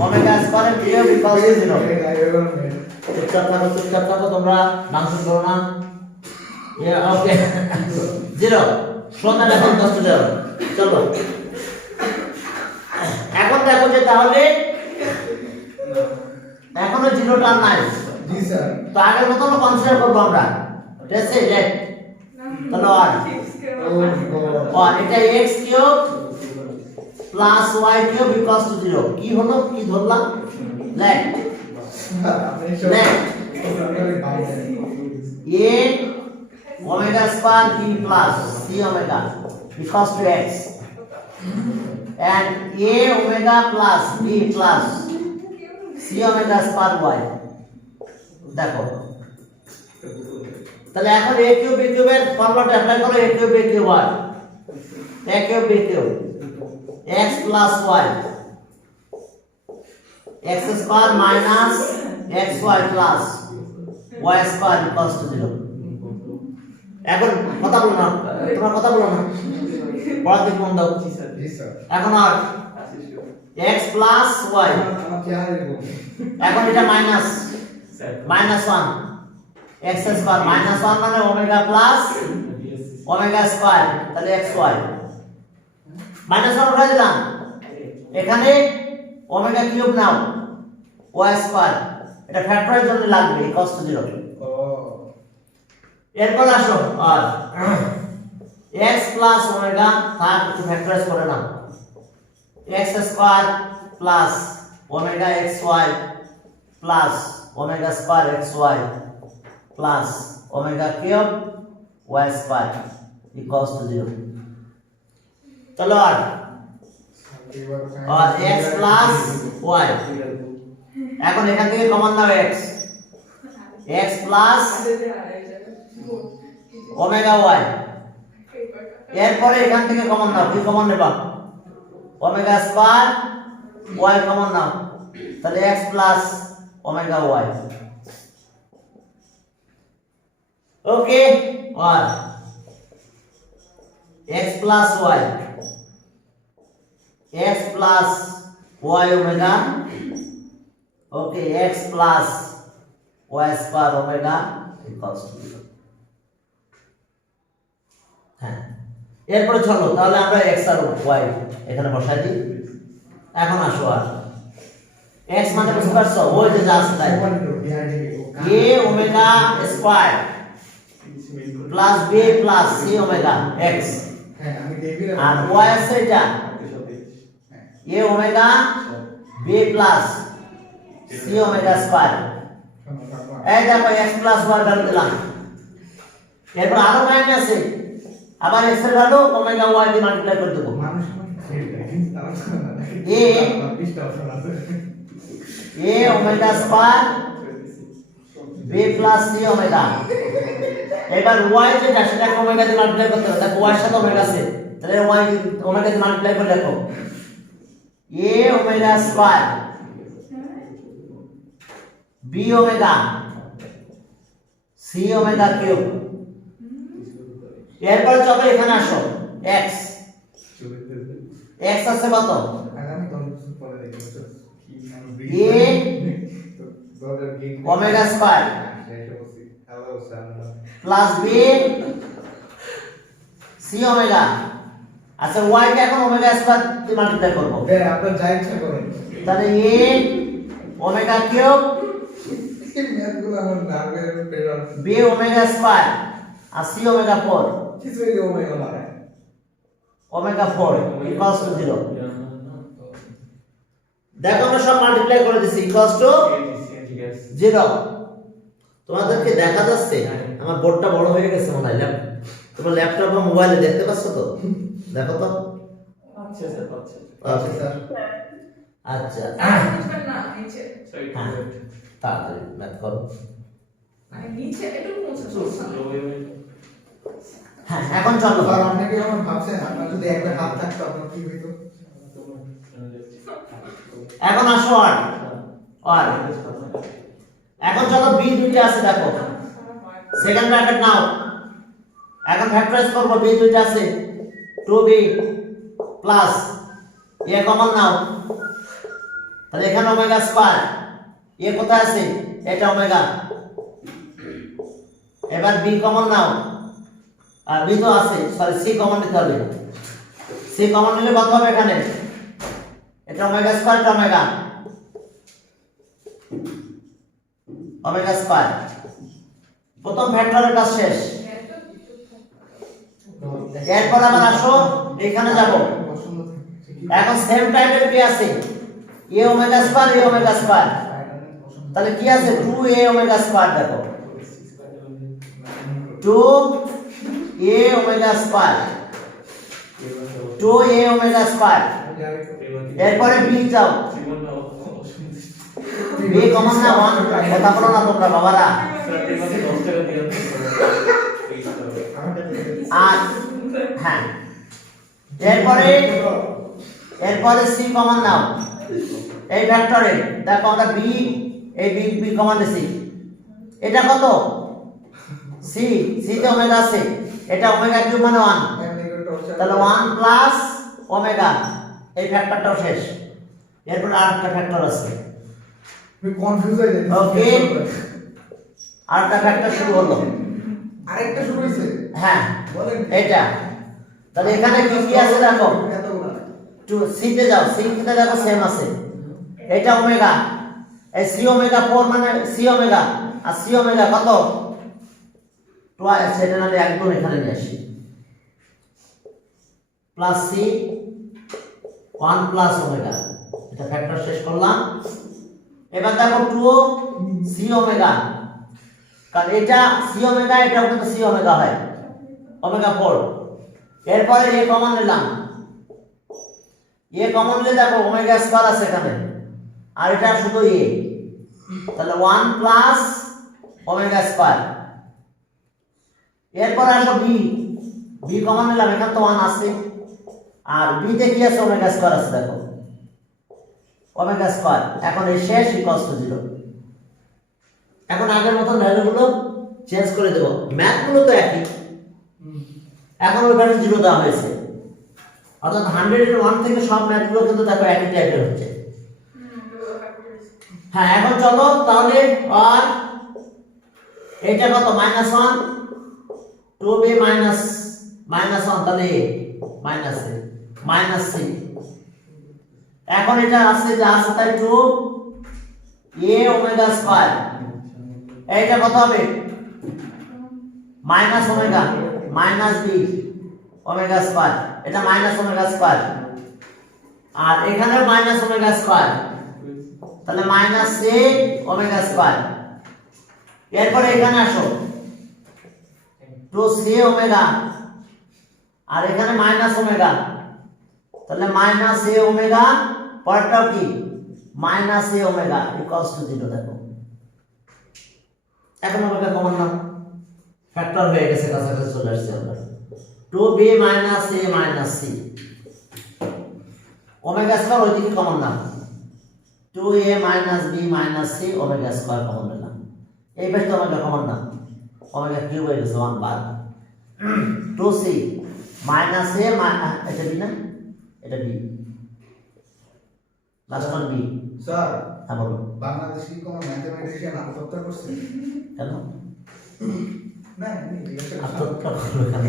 omega square cube equals to 0 চুপচাপ থাকো তোমরা মাংস করো না ওকে 0 শোনা দেখো 10 0 চলো এখন দেখো যে তাহলে এখনো জিরোটা নাই জি স্যার তো আগের মতো কনসিডার করবো আমরা ঠিক আছে রাইট তাহলে ও গড আর এটা x cube plus y cube equals to 0 কি হলো কি ধরলাম লেফট আপনি সব left a omega square b plus c omega equals to x and a omega plus b plus c omega square y দেখো তাহলে এখন a কিউব b কিউবের ফর্মুলাটা অ্যাপ্লাই করো a cube b cube y a cube b cube x plus y x square minus xy plus y square equals to 0 এখন কথা বলো না তোমরা কথা বলো না পড়া দিক মন দাও জি স্যার এখন আর x plus y আমার কি আর লিখব এখন এটা minus minus 1 x square minus 1 মানে ওমেগা প্লাস ওমেগা স্কয়ার তাহলে xy মাইনাস 1 উঠাই দিলাম এখানে ওমেগা কিউব নাও ওয়াই স্কয়ার এটা ফ্যাক্টরের জন্য লাগবে ইকুয়ালস টু 0 ও এরপর আসো আর x প্লাস ওমেগা তার একটু ফ্যাক্টরাইজ করে নাও x square plus omega xy plus omega square xy plus omega cube y square equals to 0 চলো আর x প্লাস y এখন এখান থেকে কমন নাও x প্লাস ওমেগা y এরপরে এখান থেকে কমন নাও কি কমন নেবা ওমেগা স্কয়ার y কমন নাও তাহলে x plus omega y okay আর x plus y x plus y omega okay x plus y square omega equals to 0 হ্যাঁ এরপরে চলো তাহলে আমরা x আর y এখানে বসাই দিই এখন আসো আর x মানে বুঝতে পারছো ওই যে যা আছে তাই a omega square plus b plus c omega x হ্যাঁ আমি দেখি আর y আছে এটা a omega b plus c omega square এই দেখো x প্লাস y ভ্যালু দিলাম এরপর আরো লাইন আছে আবার x এর ভ্যালু ওমেগা y দিয়ে মাল্টিপ্লাই করে দেব মানুষ a omega square b plus c omega এবার y যেটা সেটা ওমেগা দিয়ে মাল্টিপ্লাই করতে হবে দেখো y এর সাথে ওমেগা আছে তাহলে y ওমেগা দিয়ে মাল্টিপ্লাই করে লেখো a omega square b omega c omega cube এরপর চলো এখানে আসো x x আছে কত আগামী 10 বছর পরে দেখব a omega square plus b c omega আচ্ছা y কে এখন ওমেগা স্কয়ার দিয়ে মাল্টিপ্লাই করব হ্যাঁ আপনার যা ইচ্ছা করেন তাহলে a ওমেগা কিউব এই ম্যাথগুলো আমার নার্ভের প্রেরণ b ওমেগা স্কয়ার আর c ওমেগা 4 কিছু হইলে ওমেগা মারে ওমেগা 4 ইকুয়ালস টু 0 দেখো আমরা সব মাল্টিপ্লাই করে দিছি ইকুয়ালস টু 0 তোমাদেরকে দেখা যাচ্ছে আমার বোর্ডটা বড় হয়ে গেছে মনে হয় তোমার ল্যাপটপ বা মোবাইলে দেখতে পাচ্ছ তো দেখো তো আচ্ছা স্যার আচ্ছা আচ্ছা স্যার আচ্ছা না নিচে হ্যাঁ তাড়াতাড়ি ম্যাথ করো মানে নিচে একটু মুছে হ্যাঁ এখন চলো স্যার আপনি কি আমার ভাবছেন আপনার যদি একটা হাত থাকতো আপনার কি হইতো এখন আসো আর এখন চলো b দুইটা আছে দেখো সেকেন্ড ব্র্যাকেট নাও এখন ফ্যাক্টরাইজ করব b দুইটা আছে 2b প্লাস a কমন নাও তাহলে এখানে ওমেগা স্কয়ার a কোথায় আছে এটা ওমেগা এবার b কমন নাও আর b তো আছে সরি c কমন নিতে হবে c কমন নিলে কত হবে এখানে এটা ওমেগা স্কয়ার এটা ওমেগা ওমেগা স্কয়ার প্রথম ফ্যাক্টরের কাজ শেষ এরপর আবার আসো এখানে যাব এখন সেম টাইপের কি আছে a omega square a omega square তাহলে কি আছে 2a ওমেগা স্কয়ার দেখো 2a omega square 2a omega square এরপরে b যাও b কমন না 1 কথা বলো না তোমরা বাবারা আর হ্যাঁ এরপরে c কমন নাও এই ভেক্টরে দেখো আমরা b এই b কমন দিছি এটা কত c তে ওমেগা আছে এটা ওমেগা কিউব মানে 1 তাহলে 1 প্লাস ওমেগা এই ফ্যাক্টরটাও শেষ এরপর আরেকটা ফ্যাক্টর আছে আমি কনফিউজ হয়ে যাচ্ছি ওকে আরেকটা ফ্যাক্টর শুরু হলো আরেকটা শুরু হইছে হ্যাঁ বলেন এটা তাহলে এখানে কি কি আছে দেখো এতগুলা 2 c তে যাও c তে দেখো সেম আছে এটা ওমেগা এই সি ওমেগা 4 মানে সি ওমেগা, আর সি ওমেগা কত? টুয়াইস, এটা নালে একদম এখানে নিয়ে আসি, প্লাস সি 1 প্লাস ওমেগা, এটা ফ্যাক্টর শেষ করলাম। এবার দেখো 2 সি ওমেগা, কারণ এটা সি ওমেগা, এটাও কিন্তু সি ওমেগা হয়, ওমেগা 4। এরপরে এ কমন নিলাম, এ কমন নিলে দেখো ওমেগা স্কয়ার আছে এখানে, আর এটা শুধু এ, তাহলে 1 প্লাস ওমেগা স্কয়ার। এরপর আসো বি, বি কমন নিলাম, এখানে তো 1 আছে, আর বি তে কি আছে? ওমেগা স্কয়ার আছে, দেখো ওমেগা স্কয়ার। এখন এই শেষ ইকুয়ালস টু 0। এখন আগের মতন ভ্যালুগুলো চেঞ্জ করে দেব, ম্যাথগুলো তো একই, এখন ওইখানে 0 দেওয়া হয়েছে, অর্থাৎ 100 এর 1 থেকে সব ম্যাথগুলো কিন্তু দেখো একই টাইপের হচ্ছে। হ্যাঁ, এখন চলো তাহলে, আর এটা কত? -1, 2b -1, তাহলে -c। এখন এটা আছে যা আছে তাই 2a ওমেগা স্কয়ার, এইটা কত হবে? Minus omega minus b omega square, এটা মাইনাস ওমেগা স্কয়ার, আর এখানে মাইনাস ওমেগা স্কয়ার, তাহলে মাইনাস a ওমেগা স্কয়ার। এরপর এখানে আসো 2c ওমেগা, আর এখানে মাইনাস ওমেগা, তাহলে মাইনাস a ওমেগা, পরেরটাও কি? Minus a omega equals to 0। দেখো এখন ওমেগা কমন নাও, ফ্যাক্টর হয়ে গেছে, কাছাকাছি চলে আসছে আমরা। 2b minus a minus c, omega square ওইদিকে কমন নাও, 2a minus b minus c omega square common নিলাম। এই পাশে তো ওমেগা কমন নাও, ওমেগা কিউব হয়ে গেছে 1 বাদ। 2c মাইনাস a, এটা b না, এটা b, last one b। Sir, হ্যাঁ বলো। বাংলাদেশ কি কোনো ম্যাথমেটিশিয়ান আত্মহত্যা করছে? কেন না, এমনি জিজ্ঞাসা করছি। আত্মহত্যা করলো কেন?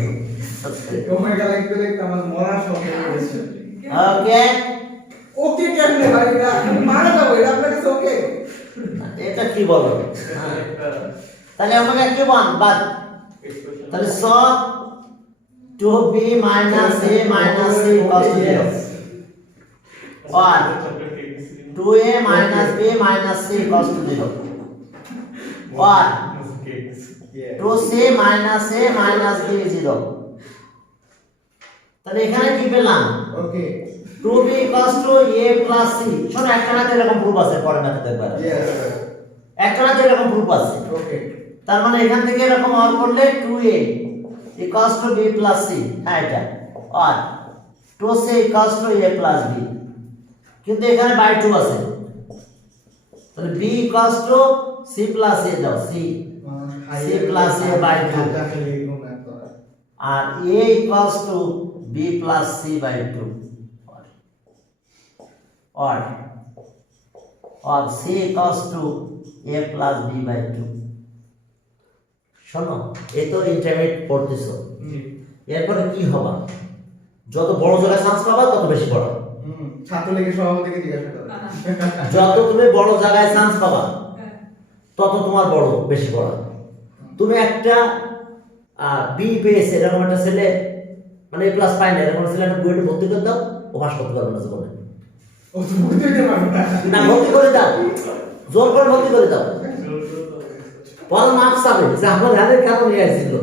ওমেগা লিখতে লিখতে আমার মরার শখ হয়ে গেছে। ওকে, ওকে কেমনে ভাই? এটা মারা যাবো, এটা আপনার কাছে ওকে? এটা কি বলো? তাহলে ওমেগা কিউব 1 বাদ, তাহলে স 2b minus a minus c equals to 0, or 2a minus b minus c equals to 0, or 2c minus a minus b 0। তাহলে এখানে কি পেলাম? ওকে, 2b equals to a plus c। শোনো, একটা না এরকম প্রুফ আছে, পরে ম্যাথে দেখবা, ইয়েস, একটা না এরকম প্রুফ আছে। ওকে, তার মানে এখান থেকে এরকম অর করলে 2a equals to b plus c, হ্যাঁ এটা, আর 2c equals to a plus b, কিন্তু এখানে বাই 2 আছে, তাহলে b equals to c plus a দাও, c plus a by 2, R a equals to b plus c by 2, or c equals to a plus b by 2। শোনো, এই তো intermediate পড়তেছো, এরপরে কি হবে? যত বড় জায়গায় চান্স পাবা তত বেশি পড়ো। ছাত্রলীগের সভাপতিকে জিজ্ঞাসা করো। যত তুমি বড় জায়গায় চান্স পাবা তত তোমার বড় বেশি পড়া। তুমি একটা বি পেয়েছে এরকম একটা ছেলে, মানে এ প্লাস পায় না এরকম ছেলে, একটা বুয়েটে ভর্তি করে দাও, ও পাস করতে পারবে না জীবনে। ও তো বুঝতে পারবে না। না, ভর্তি করে দাও, জোর করে ভর্তি করে দাও, বল মার্কস পাবে যে আমার ধ্যানের কেন নিয়ে আসছিল,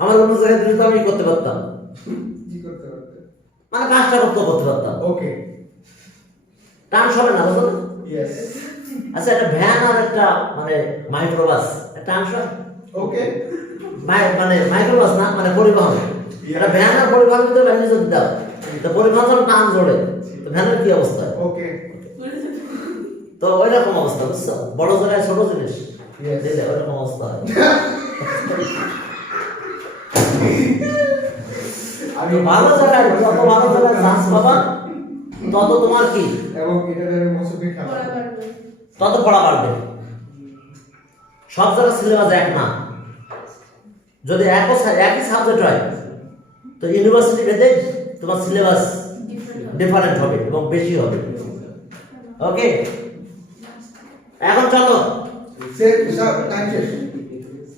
আমার অন্য জায়গায় দিলে তো আমি করতে পারতাম, কি করতে পারবে? মানে কাজটা করতে পারতাম। ওকে, টার্মস হবে না, বুঝলো? ইয়েস, আচ্ছা, একটা ভ্যান আর একটা মানে মাইক্রোবাস, একটা টার্মস হয়। ওকে, মানে মাইক্রোবাস না, মানে পরিবহন, একটা ভ্যান আর পরিবহন ভিতরে ভ্যান যদি দাও, তো পরিবহন যখন টান জোড়ে, তো ভ্যানের কি অবস্থা? ওকে, তো ওই রকম অবস্থা, বুঝছো? বড় জায়গায় ছোট জিনিস Yes. দিলে ওই রকম অবস্থা হয়। আমি ভালো জায়গায়, যত ভালো জায়গায় চান্স পাবা তত তোমার কি, এবং এটা আমি মৌসুমী খাবো। তত পড়া বাড়বে। সব জায়গায় সিলেবাস এক না, যদি একই সাবজেক্ট হয় তো ইউনিভার্সিটি ভেদে তোমার সিলেবাস ডিফারেন্ট হবে এবং বেশি হবে। ওকে, এখন চলো সেট সব টাইম শেষ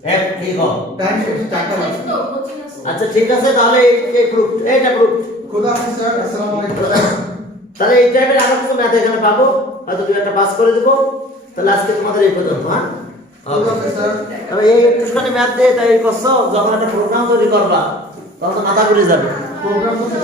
এক ঠিক হবে টাইম শেষ টাকা শেষ তো, কোচিং আছে। আচ্ছা ঠিক আছে তাহলে এই গ্রুপ এইটা গ্রুপ খোদা হাফেজ স্যার আসসালামু আলাইকুম তাহলে এই টাইপের আরো কিছু ম্যাথ এখানে পাবো হয়তো দুই একটা পাস করে দেবো তাহলে আজকে তোমাদের এই পর্যন্ত হ্যাঁ খোদা হাফেজ স্যার তবে এই একটুখানি ম্যাথ দিয়ে তাই করছো যখন একটা প্রোগ্রাম তৈরি করবা তখন তো মাথা ঘুরে যাবে প্রোগ্রাম